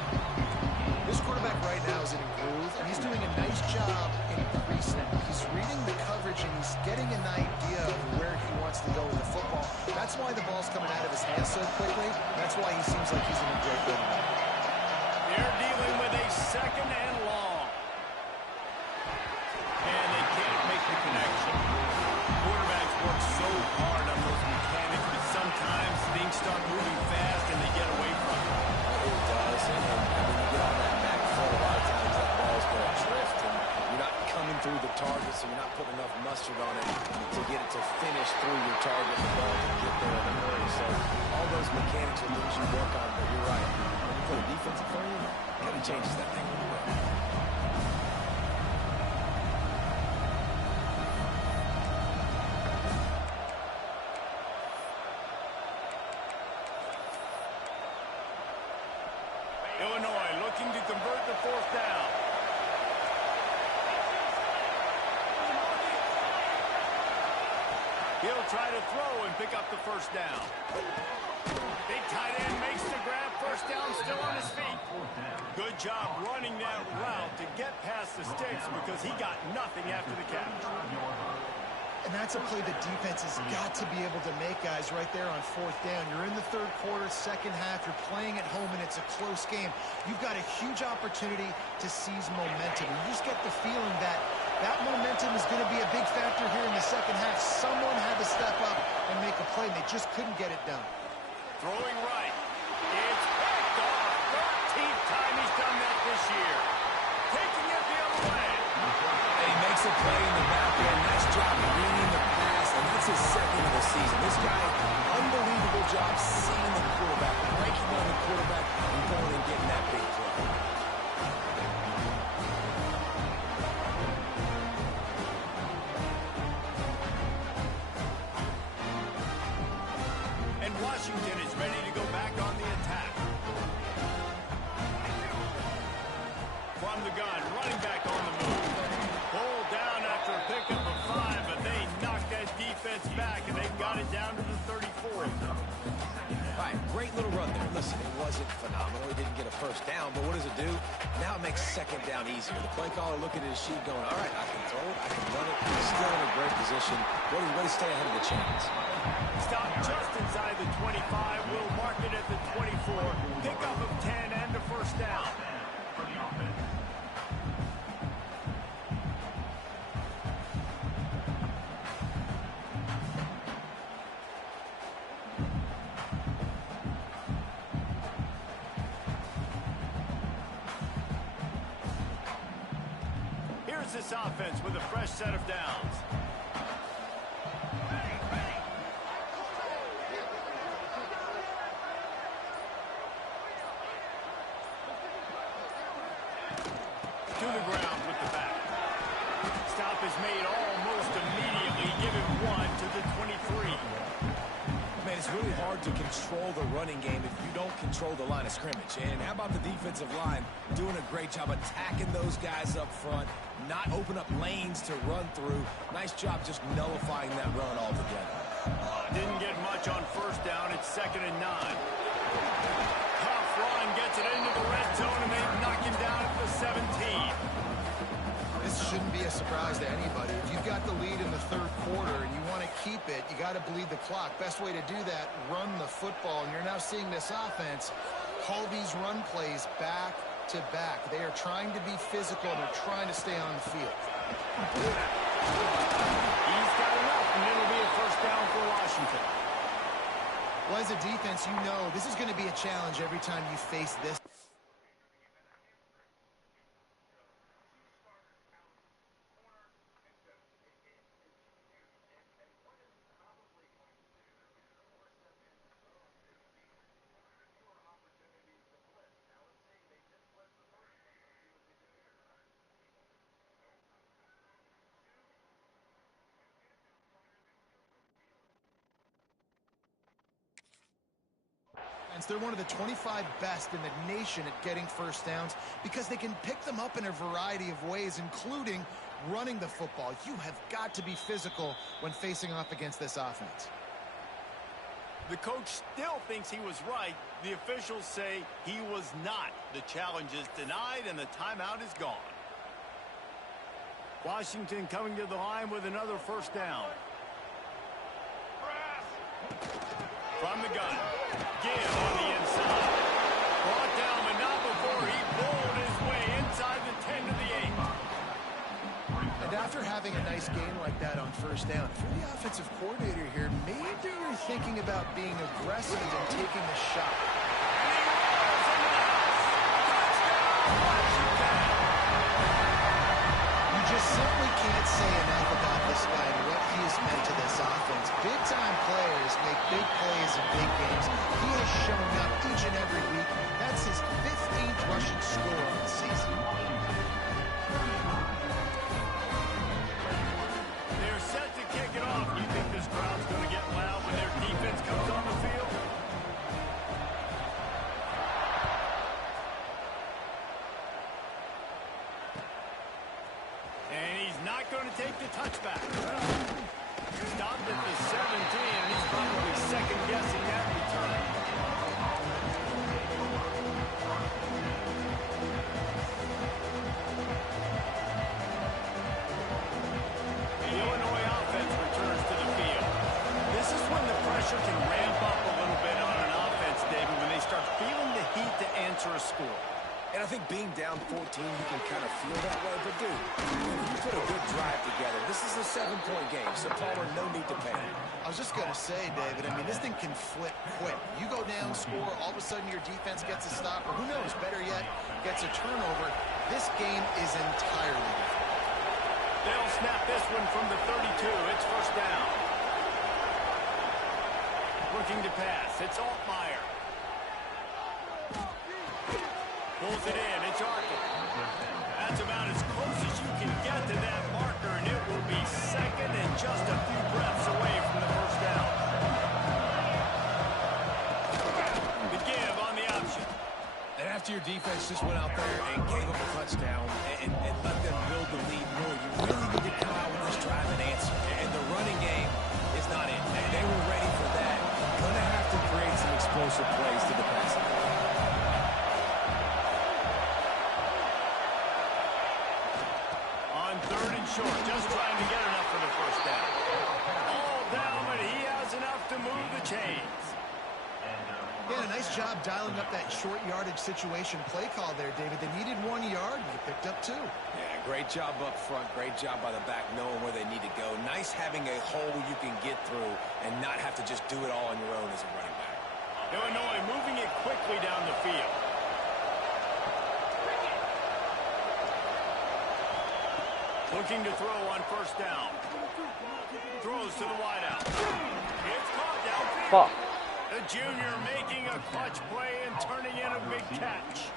This quarterback right now is in a groove, and he's doing a nice job in pre-snap. He's reading the coverage, and he's getting an idea of where he wants to go with the football. That's why the ball's coming out of his hands so quickly. That's why he seems like he's in a great rhythm. They're dealing with a second and long. And they can't make the connection. Quarterbacks work so hard on those mechanics, but sometimes things start moving fast and they get away from it. It does, and when you get on that back foot, a lot of times that ball's going to drift, and you're not coming through the target, so you're not putting enough mustard on it to get it to finish through your target. The ball can get there in a hurry. So all those mechanics are things you work on, but you're right. When you put a defense in front of you, it kind of changes that thing a little bit. Illinois looking to convert the fourth down. He'll try to throw and pick up the first down. Big tight end makes the grab. First down, still on his feet. Good job running that route to get past the sticks because he got nothing after the catch. And that's a play the defense has got to be able to make, guys, right there on fourth down. You're in the third quarter, second half. You're playing at home, and it's a close game. You've got a huge opportunity to seize momentum. You just get the feeling that that momentum is going to be a big factor here in the second half. Someone had to step up and make a play, and they just couldn't get it done. Throwing right. It's picked off. 13th time he's done that this year. Taking it the other way. And he makes a play in the back end. Nice job reading the pass, and that's his second of the season. This guy, unbelievable job seeing the quarterback, breaking down the quarterback, and going and getting that big play. And Washington is ready to go back on the attack. From the gun, running back on the move. Pulled down after a pickup of 5, but they knocked that defense back, and they've got it down to the 34. All right, great little run there. Listen, it wasn't phenomenal. He didn't get a first down, but what does it do? Now it makes second down easier. The play caller looking at his sheet going, all right, I can throw it, I can run it. He's still in a great position. What do you stay ahead of the chains? Stop just inside the 25. We'll mark it at the 24. Pickup of 10 and a first down. Here's this offense with a fresh set of downs. To the ground with the back. Stop is made almost immediately. Give him 1 to the 23. Man, it's really hard to control the running game if you don't control the line of scrimmage. And how about the defensive line doing a great job attacking those guys up front, not open up lanes to run through. Nice job just nullifying that run altogether. Didn't get much on first down. It's 2nd and 9. Tough run gets it into the red zone, and they knock him down at the 17. This shouldn't be a surprise to anybody. If you've got the lead in the third quarter and you want to keep it, you got to bleed the clock. Best way to do that, run the football. And you're now seeing this offense call these run plays back to back. They are trying to be physical, and they're trying to stay on the field. He's got enough, and it'll be a first down for Washington. Well, as a defense, you know this is going to be a challenge every time you face this. They're one of the 25 best in the nation at getting first downs because they can pick them up in a variety of ways, including running the football. You have got to be physical when facing off against this offense. The coach still thinks he was right. The officials say he was not. The challenge is denied, and the timeout is gone. Washington coming to the line with another first down. From the gun. Give on the inside. Brought down, but not before he bowled his way inside the 10 to the 8. And after having a nice game like that on first down, if you're the offensive coordinator here, maybe you're thinking about being aggressive and taking a shot. And he rolls into the house. Touchdown, Washington. You just simply can't say enough about this guy and what he has meant to this offense. Big-time players make big plays in big games. He has shown up each and every week. That's his 15th rushing score of the season. They're set to kick it off. You think this crowd's going to get loud when their defense comes on the field? And he's not going to take the touchback. Stopped at the 17, and he's probably second-guessing that return. The Illinois offense returns I think being down 14, you can kind of feel that way. But, dude, if you put a good drive together, this is a 7-point game, so Palmer, no need to panic. I was just going to say, David, I mean, this thing can flip quick. You go down, score, all of a sudden your defense gets a stop, or who knows, better yet, gets a turnover. This game is entirely different. They'll snap this one from the 32. It's first down. Looking to pass. It's Altmaier. Pulls it in. It's Arkin. That's about as close as you can get to that marker, and it will be second and just a few breaths away from the first down. The give on the option. And after your defense just went out there and gave them a touchdown and let them build the lead more, you really need to come out with this drive and answer. And the running game is not it. They were ready for that. Gonna have to create some explosive plays to the passing game. On third and short, just trying to get enough for the first down. All down, but he has enough to move the chains. Yeah, a nice job dialing up that short yardage situation play call there, David. They needed 1 yard, and they picked up 2. Yeah, great job up front. Great job by the back knowing where they need to go. Nice having a hole you can get through and not have to just do it all on your own as a running back. Illinois moving it quickly down the field. Looking to throw on first down. Throws to the wideout. It's caught downfield. Fuck. The junior making a clutch play and turning in a big catch.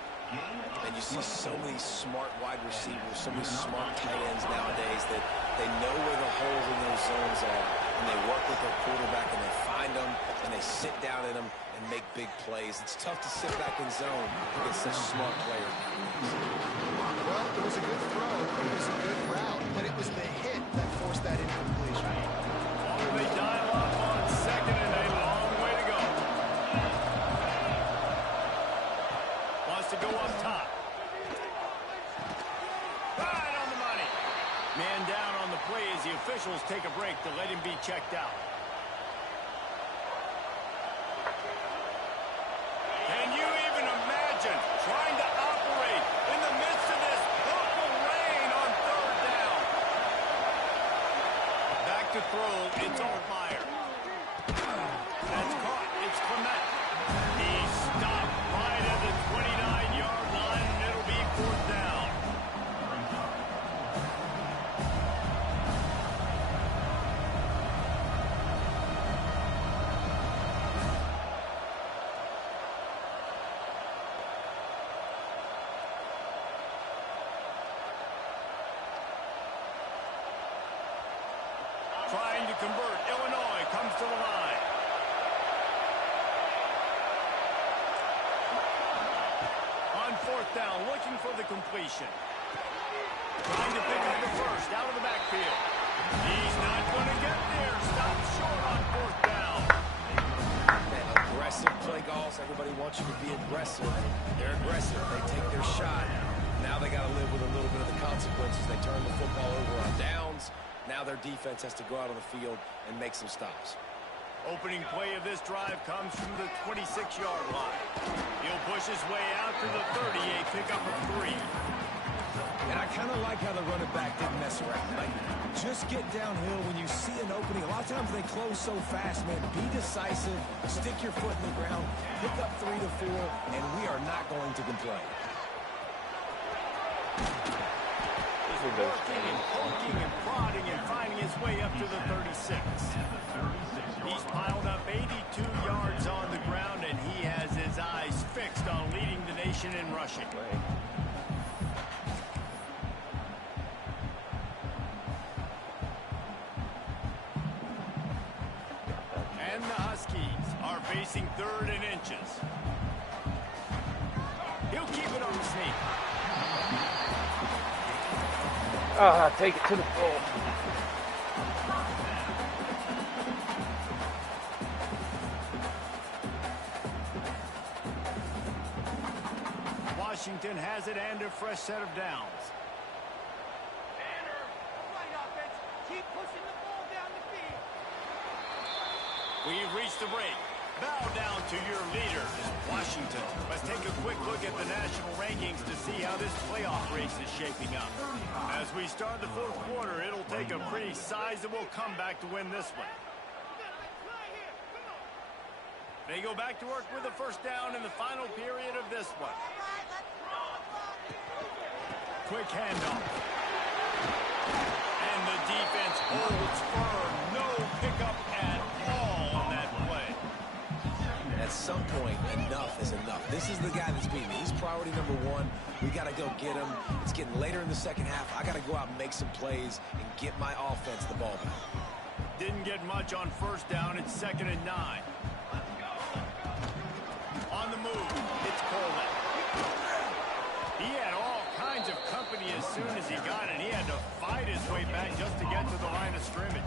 And you see so many smart wide receivers, so many smart tight ends nowadays that they know where the holes in those zones are, and they work with their quarterback, and they find them, and they sit down in them and make big plays. It's tough to sit back in zone against such smart players. Well, it was a good throw, it was a good route, but it was the hit that forced that incompletion. They dial up on second and a long way to go. Wants to go up top. Right on the money. Man down on the play as the officials take a break to let him be checked out. Can you even imagine trying to operate in the midst of this purple rain on third down? Back to throw, it's Altmaier. That's caught, it's Clement. He's stopped right at the 29-yard line, and it'll be fourth down. Trying to convert. Illinois comes to the line. On fourth down, looking for the completion. Trying to pick up the first out of the backfield. He's not going to get there. Stopped short on fourth down. Man, aggressive play calls. Everybody wants you to be aggressive. They're aggressive. They take their shot. Now they got to live with a little bit of the consequences. They turn the football over on downs. Now their defense has to go out on the field and make some stops. Opening play of this drive comes from the 26-yard line. He'll push his way out to the 38, pick up a 3. And I kind of like how the running back didn't mess around. Like, just get downhill when you see an opening. A lot of times they close so fast, man. Be decisive, stick your foot in the ground, pick up 3 to 4, and we are not going to complain. Working and poking and prodding and finding his way up to the 36. He's piled up 82 yards on the ground, and he has his eyes fixed on leading the nation in rushing. And the Huskies are facing third and inches. He'll keep it on the sneak. Take it to the goal. Washington has it and a fresh set of downs. Keep pushing the ball down the field. We've reached the break. Bow down to your leaders, Washington. Let's take a quick look at the national rankings to see how this playoff race is shaping up. As we start the fourth quarter, it'll take a pretty sizable comeback to win this one. They go back to work with a first down in the final period of this one. Quick handoff. And the defense holds firm. No pickup at all on that play. At some point, enough is enough. This is the guy that's beating me. He's priority number one. We got to go get him. It's getting later in the second half. I got to go out and make some plays and get my offense the ball back. Didn't get much on first down. It's 2nd and 9. On the move, it's Coleman. He had all kinds of company as soon as he got it. He had to fight his way back just to get to the line of scrimmage.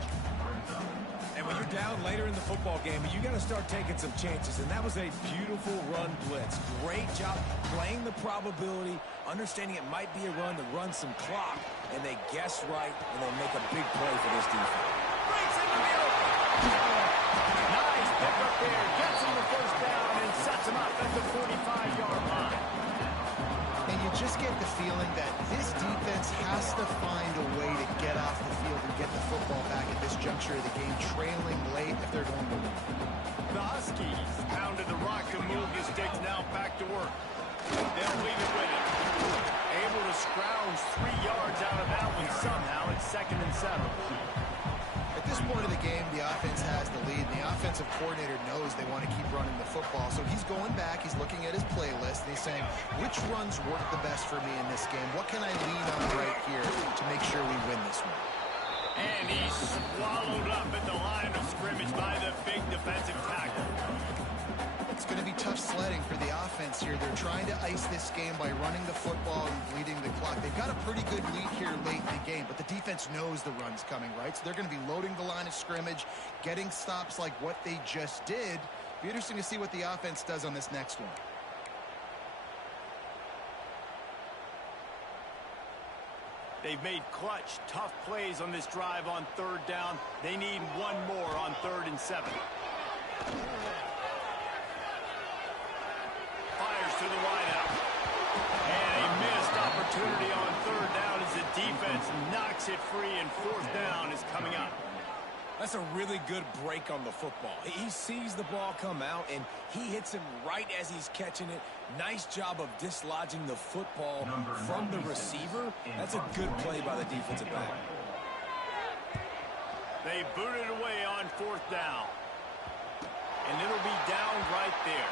And when you're down later in the football game, you got to start taking some chances. And that was a beautiful run blitz. Great job playing the probability, understanding it might be a run to run some clock. And they guess right, and they make a big play for this defense. Breaks into the open. Nice pick up there. Gets him the first down and sets him up at the 45-yard line. And you just get the feeling that this defense has to find a way to get off the field and get the football back at this juncture of the game, trailing late if they're going to win. The Huskies pounded the rock to move the sticks, now back to work. They'll leave it with him. Able to scrounge 3 yards out of that one somehow. It's 2nd and 7. At this point of the game, the offense has the lead, and the offensive coordinator knows they want to keep running the football. So he's going back, he's looking at his playlist, and he's saying, which runs work the best for me in this game? What can I lean on right here to make sure we win this one? And he's swallowed up at the line of scrimmage by the big defensive tackle. It's going to be tough sledding for the offense here. They're trying to ice this game by running the football and bleeding the clock. They've got a pretty good lead here late in the game, but the defense knows the run's coming, right? So they're going to be loading the line of scrimmage, getting stops like what they just did. Be interesting to see what the offense does on this next one. They've made clutch, tough plays on this drive on 3rd down. They need one more on 3rd and 7. Fires to the wideout. And a missed opportunity on 3rd down as the defense knocks it free, and 4th down is coming up. That's a really good break on the football. He sees the ball come out, and he hits him right as he's catching it. Nice job of dislodging the football from the receiver. That's a good play by the defensive back. They boot it away on 4th down. And it'll be down right there.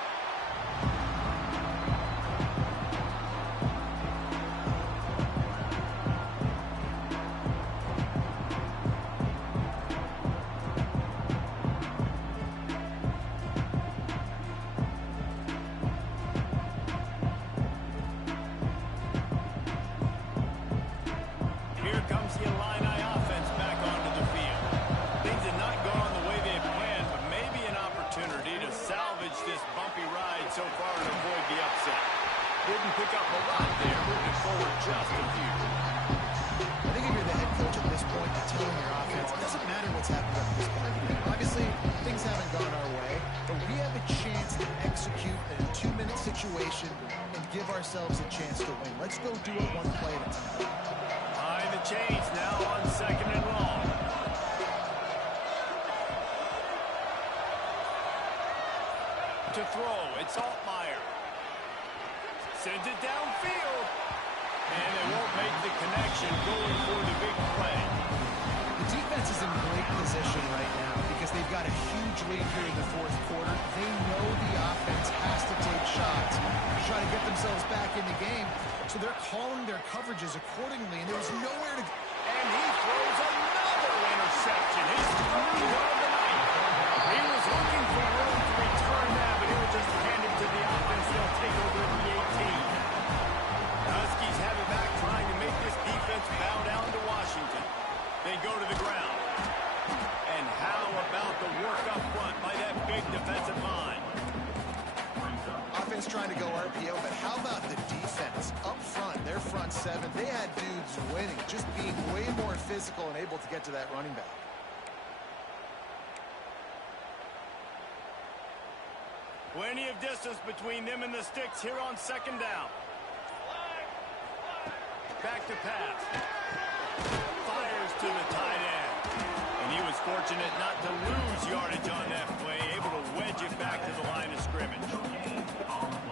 Didn't pick up a lot there, moving forward just a few. I think if you're the head coach at this point, you're telling your offense, it doesn't matter what's happened up to this point. Obviously, things haven't gone our way, but we have a chance to execute in a 2-minute situation and give ourselves a chance to win. Let's go do it one play at a time. Behind the chains now on 2nd and long. To throw, it's Altmaier. Sends it downfield. And they won't make the connection going for the big play. The defense is in great position right now because they've got a huge lead here in the 4th quarter. They know the offense has to take shots to try to get themselves back in the game. So they're calling their coverages accordingly, and there was nowhere to go. And he throws another interception. His 3rd of the night. He was looking for room to return that, but he'll just hand it to the offense. They'll take over the 18. The Huskies have it back, trying to make this defense bow down to Washington. They go to the ground. And how about the work up front by that big defensive line? Offense trying to go RPO, but how about the defense up front? Their front 7, they had dudes winning, just being way more physical and able to get to that running back. Plenty of distance between them and the sticks here on second down. Back to pass. Fires to the tight end. And he was fortunate not to lose yardage on that play, able to wedge it back to the line of scrimmage.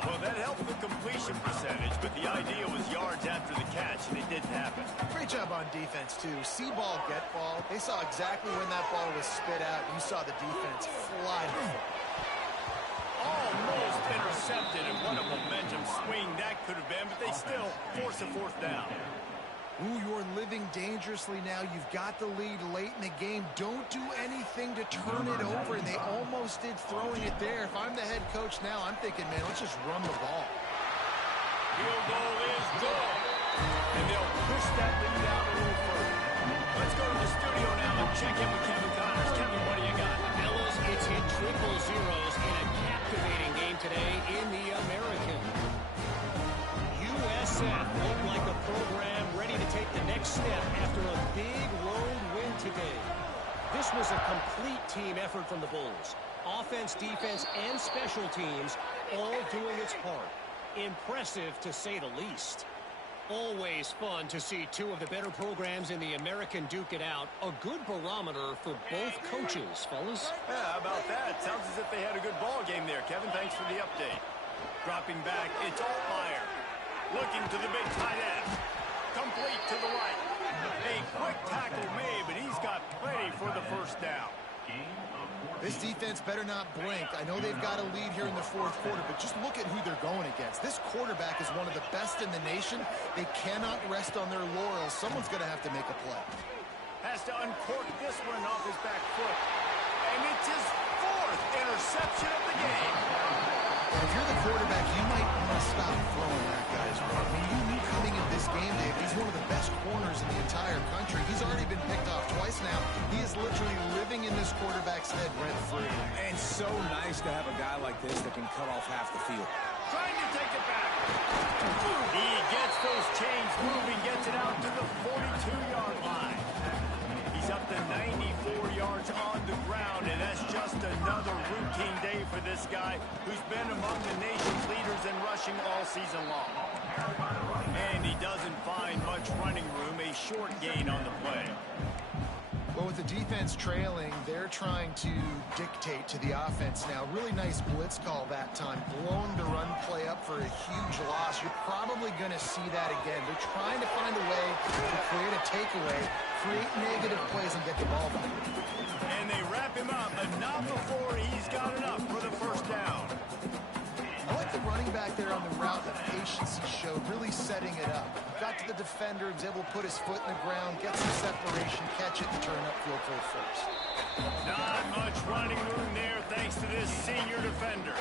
Well, that helped the completion percentage, but the idea was yards after the catch, and it didn't happen. Great job on defense, too. See ball, get ball. They saw exactly when that ball was spit out. You saw the defense fly to the foot. Almost intercepted, and what a momentum swing that could have been, but they still force a fourth down. Ooh, you're living dangerously now. You've got the lead late in the game. Don't do anything to turn it over. They almost did throwing it there. If I'm the head coach now, I'm thinking, man, let's just run the ball. Field goal is good. And they'll push that lead out a little further. Let's go to the studio now and check in with Kevin Connors. Kevin, what do you got? Fellas, it's hit triple zeros in a captivating game today in the American. USF looked like a program ready to take the next step after a big road win today. This was a complete team effort from the Bulls. Offense, defense, and special teams all doing its part. Impressive, to say the least. Always fun to see two of the better programs in the American duke it out. A good barometer for both coaches, fellas. Yeah, how about that? Sounds as if they had a good ball game there. Kevin, thanks for the update. Dropping back, it's Altmaier. Looking to the big tight end. Complete to the right. A quick tackle made, but he's got plenty for the first down. This defense better not blink. I know they've got a lead here in the fourth quarter, but just look at who they're going against. This quarterback is one of the best in the nation. They cannot rest on their laurels. Someone's going to have to make a play. Has to uncork this one off his back foot. And it's his fourth interception of the game. If you're the quarterback, you might want to stop throwing that guy's way. I mean, you knew coming into this game, Dave, he's one of the best corners in the entire country. He's already been picked off twice now. He is literally living in this quarterback's head rent-free. And so nice to have a guy like this that can cut off half the field. Trying to take it back. He gets those chains moving, gets it out to the 42-yard line. He's up to 94 yards on the ground, and that's just another routine day for this guy who's been among the nation's leaders in rushing all season long. And he doesn't find much running room, a short gain on the play. Well, with the defense trailing, they're trying to dictate to the offense now. Really nice blitz call that time. Blowing the run play up for a huge loss. You're probably going to see that again. They're trying to find a way to create a takeaway, create negative plays, and get the ball back. And they wrap him up, but not before he's got enough for the first down. I like the running back there on the route, the patience he showed, really setting it up. Got to the defender, was able to put his foot in the ground, get some separation, catch it, and turn upfield for a first. Not much running room there thanks to this senior defender.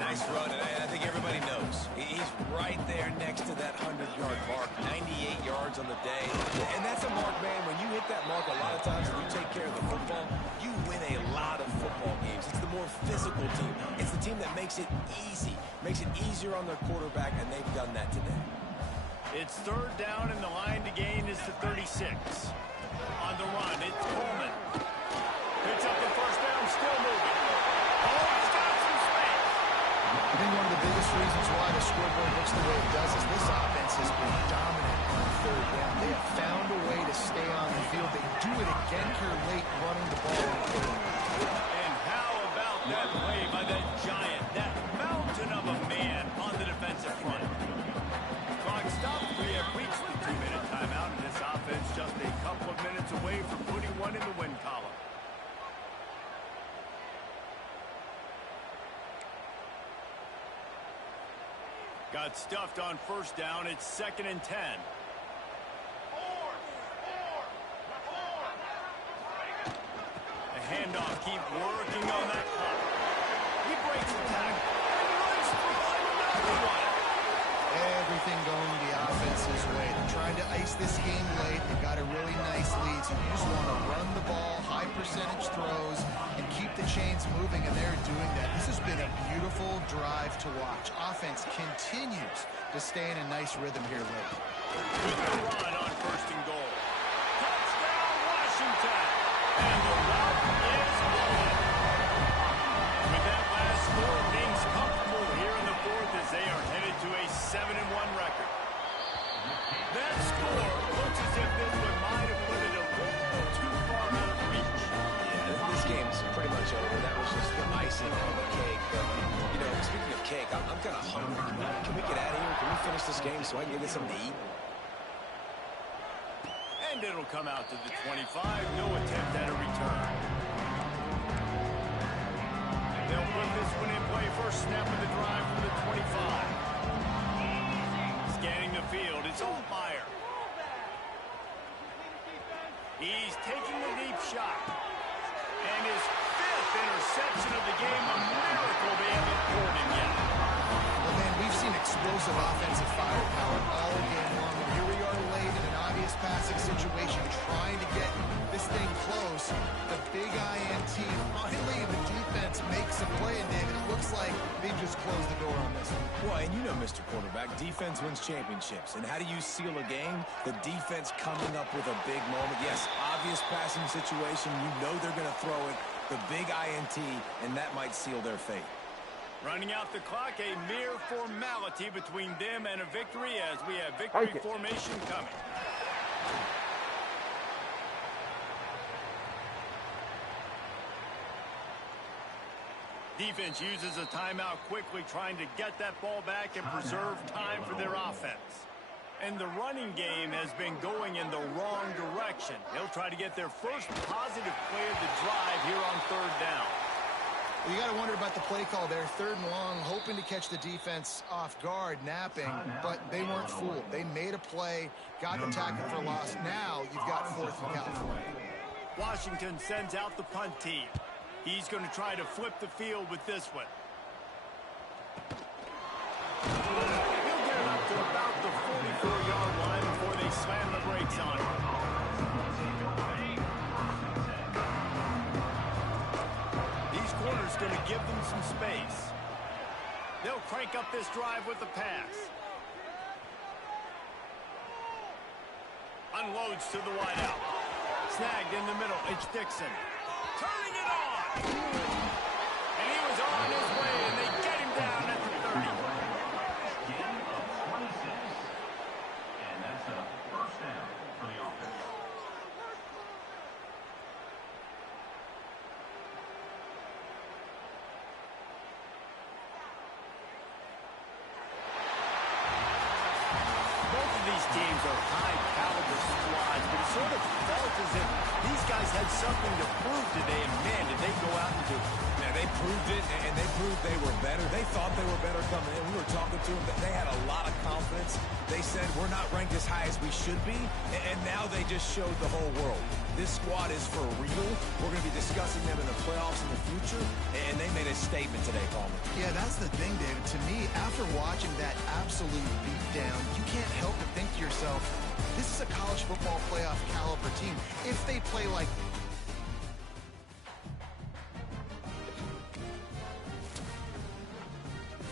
Nice run, and I think everybody knows. He's right there next to that 100-yard mark, 98 yards on the day. And that's a mark, man. When you hit that mark, a lot of times when you take care of the football, you win a lot of football games. It's the more physical team. It's the team that makes it easy, makes it easier on their quarterback, and they've done that today. It's third down, and the line to gain is to 36. On the run, it's Coleman. Picks up the first down, still moving. Oh, he's got some space. I think one of the biggest reasons why the scoreboard looks the way it does is this offense has been dominant on third down. They have found a way to stay on the field. They do it again here late, running the ball. And how about that play by that giant, that mountain of a man on the defensive front? Clock stopped. We have reached the 2-minute timeout, and this offense just a couple of minutes away from putting one in the win column. Got stuffed on first down. It's 2nd and 10. The handoff, keep working on that clock. He breaks the tackle and runs through another one. Everything going the offense's way. They're trying to ice this game late. They've got a really nice lead, so you just want to run the ball, high percentage throws, and keep the chains moving, and they're doing that. This has been a beautiful drive to watch. Offense continues to stay in a nice rhythm here late. With the run on 1st and goal. Touchdown, Washington! And the route is good. With that last score, 7-1 record. That score looks as if this one might have put it a little too far out of reach. Yeah, this game's pretty much over. That was just the icing on the cake. But, you know, speaking of cake, I'm kind of hungry. Can we get out of here? Can we finish this game so I can get something to eat? And it'll come out to the 25. No attempt at a return. They'll put this one in play. First snap of the drive from the 25. Scanning the field. It's Altmaier. He's taking the deep shot. And his 5th interception of the game. A miracle they haven't caught him yet. Well, man, we've seen explosive offensive firepower all game long. And here we are late in an obvious passing situation trying to get this thing close. The big INT. Finally, the defense makes a play. And, David, it looks like they just closed the door on this one. Well, and you know, Mr. Quarterback, defense wins championships. And how do you seal a game? The defense coming up with a big moment. Yes, obvious passing situation. You know they're going to throw it. The big INT, and that might seal their fate. Running out the clock, a mere formality between them and a victory as we have victory formation coming. Defense uses a timeout quickly, trying to get that ball back and preserve time for their offense. And the running game has been going in the wrong direction. They'll try to get their first positive play of the drive here on 3rd down. Well, you got to wonder about the play call there. 3rd and long, hoping to catch the defense off guard, napping, but they weren't fooled. They made a play, got the tackle for loss. Now you've got 4th and California. Washington sends out the punt team. He's going to try to flip the field with this one. He'll get it up to about the 44-yard line before they slam the brakes on him. These corners going to give them some space. They'll crank up this drive with the pass. Unloads to the wideout. Snagged in the middle. It's Dixon. Turning it on. And he was on his way, and they get him down at the 30. And that's a first down for the offense. Both of these teams are high-caliber squads, but it sort of felt as if these guys had something to prove today, and man, did they go out and do it. Yeah, they proved it, and they proved they were better. They thought they were better coming in. We were talking to them. They had a lot of confidence. They said, we're not ranked as high as we should be, and now they just showed the whole world. This squad is for real. We're going to be discussing them in the playoffs in the future, and they made a statement today, Palmer. Yeah, that's the thing, David. To me, after watching that absolute beatdown, you can't help but think to yourself, this is a college football playoff caliber team. If they play like